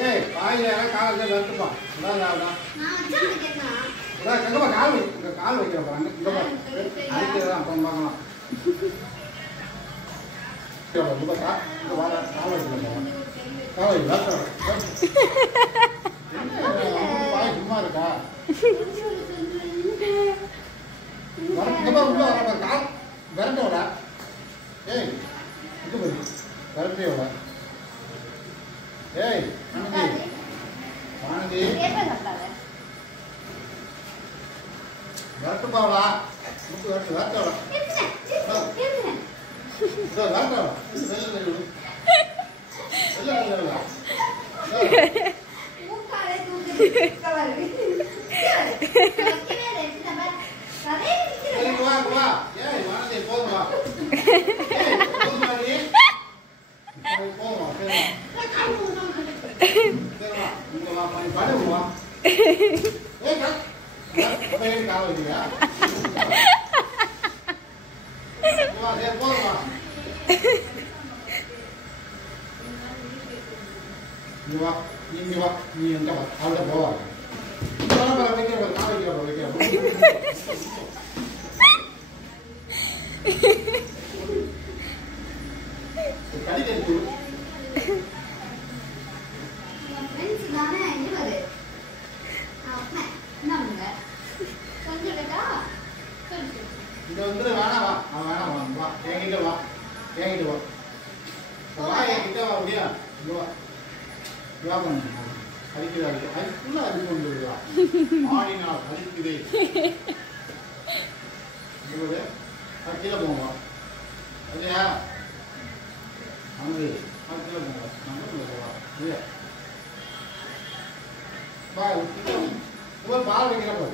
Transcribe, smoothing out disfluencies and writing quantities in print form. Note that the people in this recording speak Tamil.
ஏய் பாயில காலையில வந்துப்பா அதான் எங்கப்பா கால் வைக்கிற பாருங்க இங்கப்பா அதுக்குதான் அப்புறம் பார்க்கலாம் கால் வைக்கலாம் பாய் சும்மா இருக்கா கால் விரட்டோட ஏய் இது பண்ணி விரட்டியோட ஏய் வானதி வரட்டுப்பாவளா முக்கு வரட்டு வரட்டோளா வரட்டோளா வா ஏய் வானதி போதும் வா நீ எங்க அவள்கிட்ட போவா கடிக்க இங்க வந்து வேணாம் வா அவன் வேணாம் வா என்கிட்ட வா வா என்கிட்ட வா அப்படியா இங்க வா வா பண்ணு அடிக்கிறாரு அதுக்குள்ள அடிக்க வந்துடுவா ஆடினால் அடிக்குதே கீழே போவா இல்லையா அங்கே கீழே போவா நம்ம போவா இல்லையா பா பால் வைக்கிறப்ப